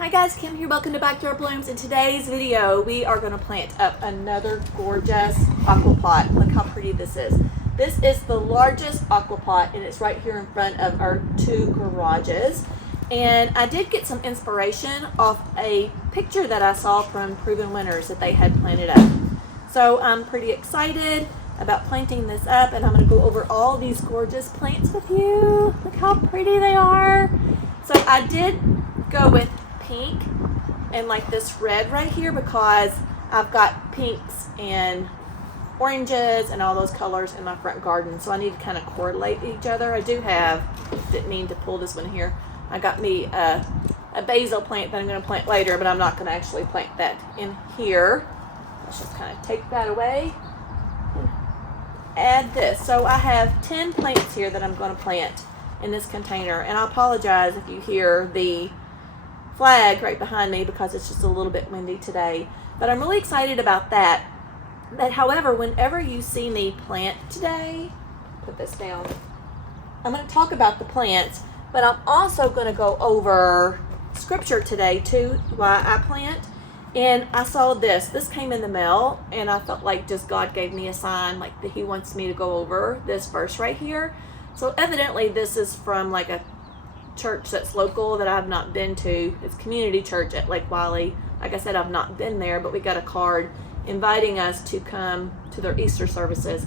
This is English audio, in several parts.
Hi guys, Kim here. Welcome to Backyard Blooms. In today's video, we are going to plant up another gorgeous aquapot. Look how pretty this is. This is the largest aquapot, and it's right here in front of our two garages. And I did get some inspiration off a picture that I saw from Proven Winners that they had planted up. So I'm pretty excited about planting this up, and I'm going to go over all these gorgeous plants with you. Look how pretty they are. So I did go with pink and like this red right here because I've got pinks and oranges and all those colors in my front garden, so I need to kind of correlate each other. I do have, didn't mean to pull this one here, I got me a basil plant that I'm going to plant later, but I'm not going to actually plant that in here. Let's just kind of take that away and add this. So I have 10 plants here that I'm going to plant in this container, and I apologize if you hear the flag right behind me because it's just a little bit windy today, but I'm really excited about that. But however, whenever you see me plant today, put this down, I'm going to talk about the plants, but I'm also going to go over scripture today too, why I plant. And I saw this came in the mail, and I felt like just God gave me a sign like that he wants me to go over this verse right here. So evidently this is from like a church that's local that I've not been to. It's community church at Lake Wiley. Like I said, I've not been there, but we got a card inviting us to come to their Easter services.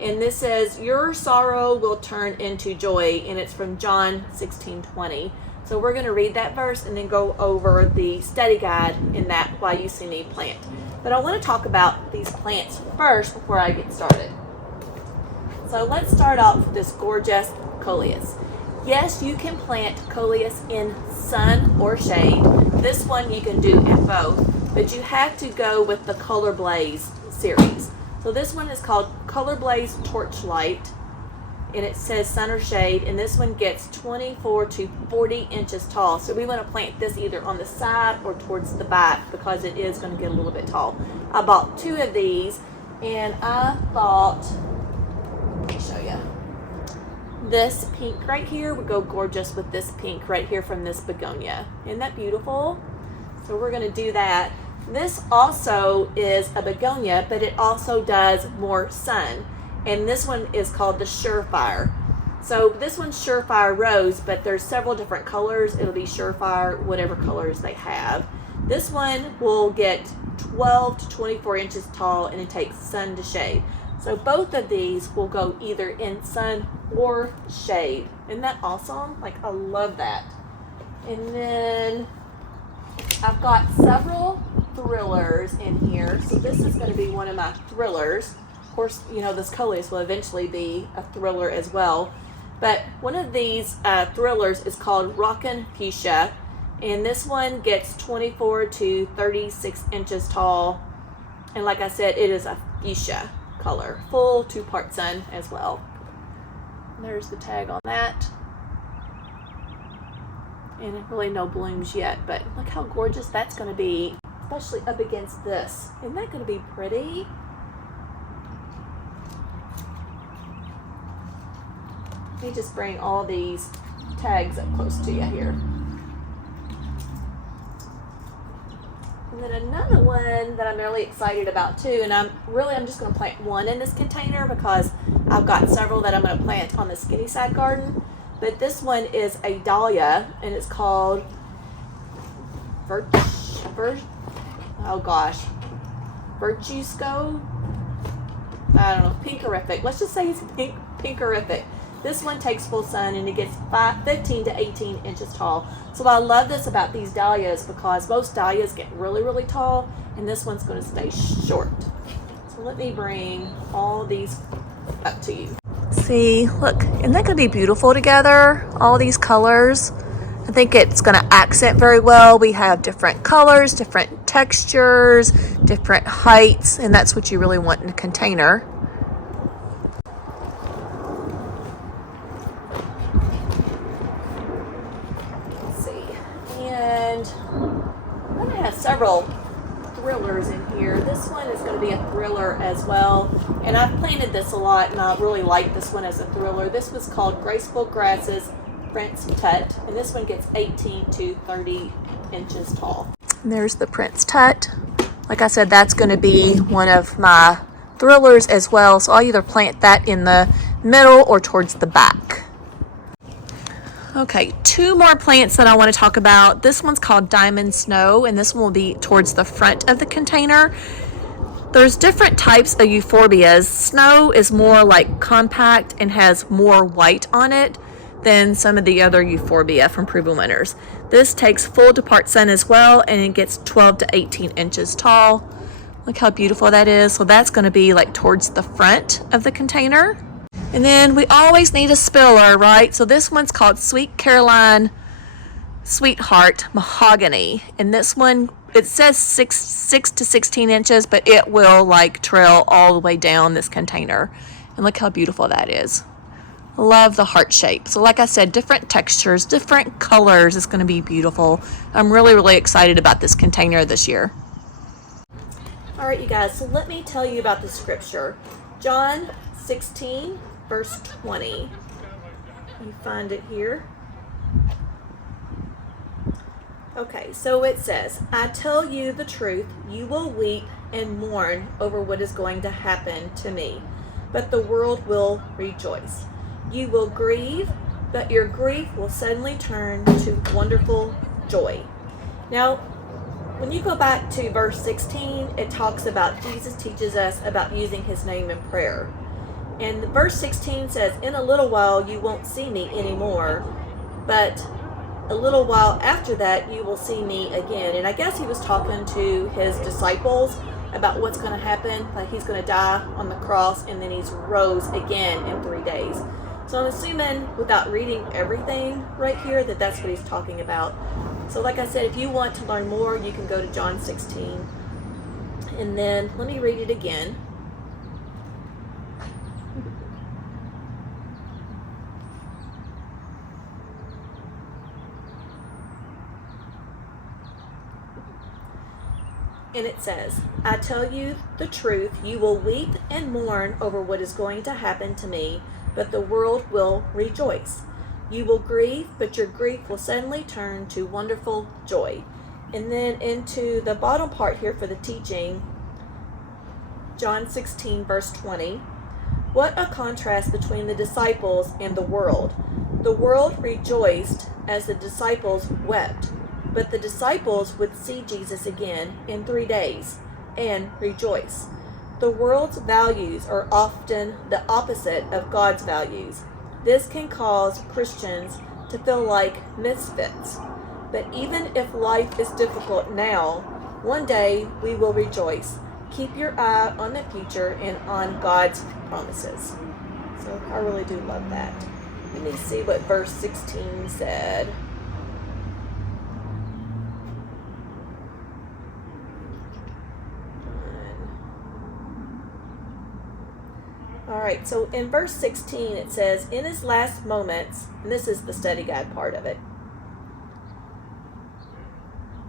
And this says, "Your sorrow will turn into joy," and it's from John 16:20. So we're going to read that verse and then go over the study guide in that why you see me plant. But I want to talk about these plants first before I get started. So let's start off with this gorgeous coleus. Yes, you can plant coleus in sun or shade. This one you can do in both, but you have to go with the Color Blaze series. So this one is called Color Blaze Torchlight, and it says sun or shade, and this one gets 24 to 40 inches tall. So we want to plant this either on the side or towards the back because it is going to get a little bit tall. I bought 2 of these, and I thought, let me show you. This pink right here would go gorgeous with this pink right here from this begonia. Isn't that beautiful? So we're going to do that. This also is a begonia, but it also does more sun. And this one is called the Surefire. So this one's Surefire Rose, but there's several different colors. It'll be Surefire, whatever colors they have. This one will get 12 to 24 inches tall, and it takes sun to shade. So both of these will go either in sun or shade. Isn't that awesome? Like, I love that. And then I've got several thrillers in here. So this is going to be one of my thrillers. Of course, you know, this coleus will eventually be a thriller as well. But one of these thrillers is called Rockin' Fuchsia. And this one gets 24 to 36 inches tall. And like I said, it is a fuchsia color, full 2-part sun as well. There's the tag on that, and really no blooms yet, but look how gorgeous that's going to be, especially up against this. Isn't that going to be pretty? Let me just bring all these tags up close to you here. And then another one that I'm really excited about too, and I'm just going to plant one in this container because I've got several that I'm going to plant on the skinny side garden. But this one is a dahlia, and it's called Virtusco. I don't know, Pinkerific. Let's just say it's Pinkerific. This one takes full sun, and it gets 15 to 18 inches tall. So I love this about these dahlias because most dahlias get really, really tall, and this one's going to stay short. So let me bring all these up to you. See, look, isn't that going to be beautiful together? All these colors. I think it's going to accent very well. We have different colors, different textures, different heights, and that's what you really want in a container. And I'm going to have several thrillers in here. This one is going to be a thriller as well. And I've planted this a lot, and I really like this one as a thriller. This was called Graceful Grasses Prince Tut, and this one gets 18 to 30 inches tall. And there's the Prince Tut. Like I said, that's going to be one of my thrillers as well. So I'll either plant that in the middle or towards the back. Okay, two more plants that I want to talk about. This one's called Diamond Snow, and this one will be towards the front of the container. There's different types of euphorbias. Snow is more like compact and has more white on it than some of the other euphorbia from Proven Winners. This takes full to part sun as well, and it gets 12 to 18 inches tall. Look how beautiful that is. So that's going to be like towards the front of the container. And then we always need a spiller, right? So this one's called Sweet Caroline Sweetheart Mahogany. And this one, it says 6 to 16 inches, but it will like trail all the way down this container. And look how beautiful that is. Love the heart shape. So like I said, different textures, different colors. It's going to be beautiful. I'm really, really excited about this container this year. All right, you guys, so let me tell you about the scripture. John 16, verse 20. You find it here. Okay, so it says, I tell you the truth, you will weep and mourn over what is going to happen to me, but the world will rejoice. You will grieve, but your grief will suddenly turn to wonderful joy. Now, when you go back to verse 16, it talks about Jesus teaches us about using his name in prayer. And verse 16 says, in a little while you won't see me anymore, but a little while after that you will see me again. And I guess he was talking to his disciples about what's going to happen. Like he's going to die on the cross and then he's rose again in 3 days. So I'm assuming, without reading everything right here, that that's what he's talking about. So like I said, if you want to learn more, you can go to John 16. And then, let me read it again. And it says, I tell you the truth, you will weep and mourn over what is going to happen to me, but the world will rejoice. You will grieve, but your grief will suddenly turn to wonderful joy. And then into the bottom part here for the teaching, John 16, verse 20. What a contrast between the disciples and the world. The world rejoiced as the disciples wept, but the disciples would see Jesus again in 3 days and rejoice. The world's values are often the opposite of God's values. This can cause Christians to feel like misfits. But even if life is difficult now, one day we will rejoice. Keep your eye on the future and on God's promises. So I really do love that. Let me see what verse 16 said. Alright, so in verse 16 it says, in his last moments, and this is the study guide part of it.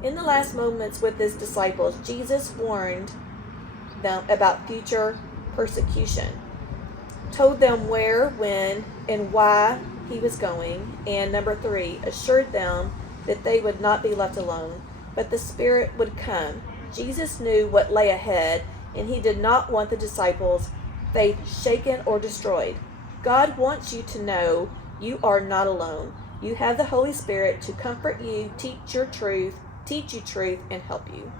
In the last moments with his disciples, Jesus warned them about future persecution, told them where, when, and why he was going, and number 3, assured them that they would not be left alone, but the Spirit would come. Jesus knew what lay ahead, and he did not want the disciples' faith shaken or destroyed. God wants you to know you are not alone. You have the Holy Spirit to comfort you, teach you truth, and help you.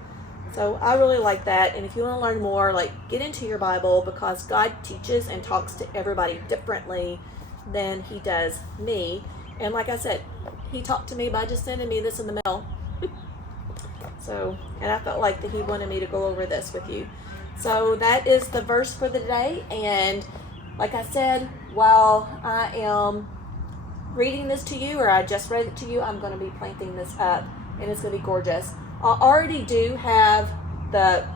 So I really like that. And if you want to learn more, get into your Bible, because God teaches and talks to everybody differently than he does me. And like I said, he talked to me by just sending me this in the mail. And I felt like that he wanted me to go over this with you. So that is the verse for the day. And like I said, while I am reading this to you, or I just read it to you, I'm going to be planting this up, and it's going to be gorgeous. I already do have the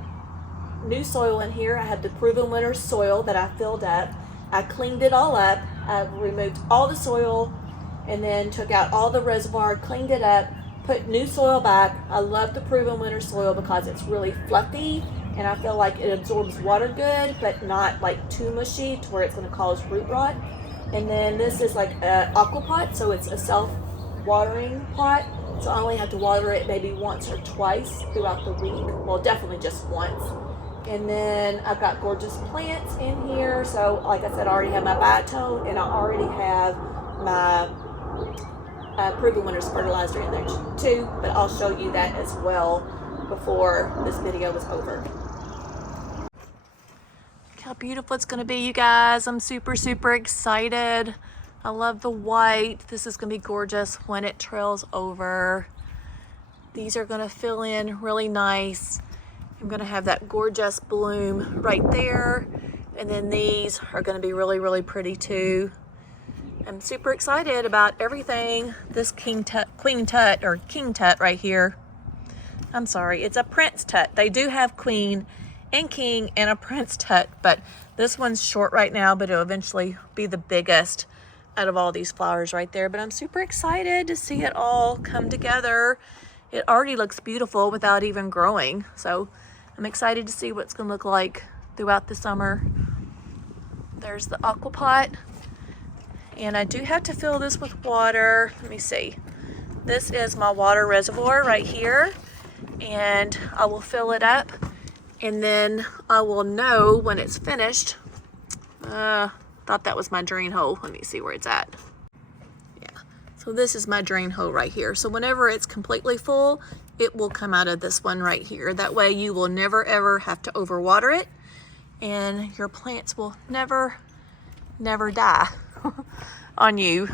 new soil in here. I have the Proven Winners soil that I filled up. I cleaned it all up. I removed all the soil and then took out all the reservoir, cleaned it up, put new soil back. I love the Proven Winners soil because it's really fluffy, and I feel like it absorbs water good, but not too mushy to where it's going to cause root rot. And then this is like an aqua pot, so it's a self-watering pot. So I only have to water it maybe once or twice throughout the week. Well, definitely just once. And then I've got gorgeous plants in here. So like I said, I already have my biotone, and I already have my Proven Winners fertilizer in there too. But I'll show you that as well before this video is over. Look how beautiful it's gonna be, you guys. I'm super, super excited. I love the white. This is gonna be gorgeous when it trails over. These are gonna fill in really nice. I'm gonna have that gorgeous bloom right there. And then these are gonna be really, really pretty too. I'm super excited about everything. This Queen Tut right here. I'm sorry, it's a Prince Tut. They do have Queen and King and a Prince Tut, but this one's short right now, but it'll eventually be the biggest out of all these flowers right there. But I'm super excited to see it all come together. It already looks beautiful without even growing. So I'm excited to see what it's gonna look like throughout the summer. There's the aqua pot. And I do have to fill this with water. Let me see. This is my water reservoir right here. And I will fill it up. And then I will know when it's finished. Thought that was my drain hole. Let me see where it's at. Yeah, so this is my drain hole right here. So whenever it's completely full, it will come out of this one right here. That way you will never ever have to overwater it, and your plants will never die on you.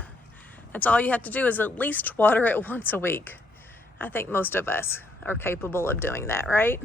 That's all you have to do, is at least water it once a week. I think most of us are capable of doing that, right?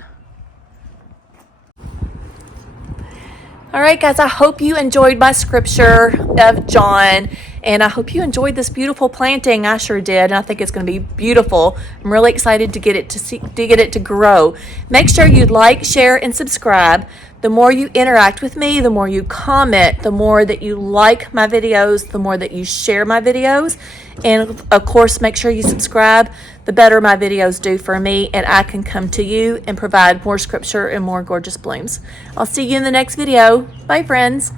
All right, guys, I hope you enjoyed my scripture of John, and I hope you enjoyed this beautiful planting. I sure did, and I think it's going to be beautiful. I'm really excited to get it to grow. Make sure you like, share, and subscribe. The more you interact with me, the more you comment, the more that you like my videos, the more that you share my videos, and of course, make sure you subscribe. The better my videos do for me, and I can come to you and provide more scripture and more gorgeous blooms. I'll see you in the next video. Bye, friends.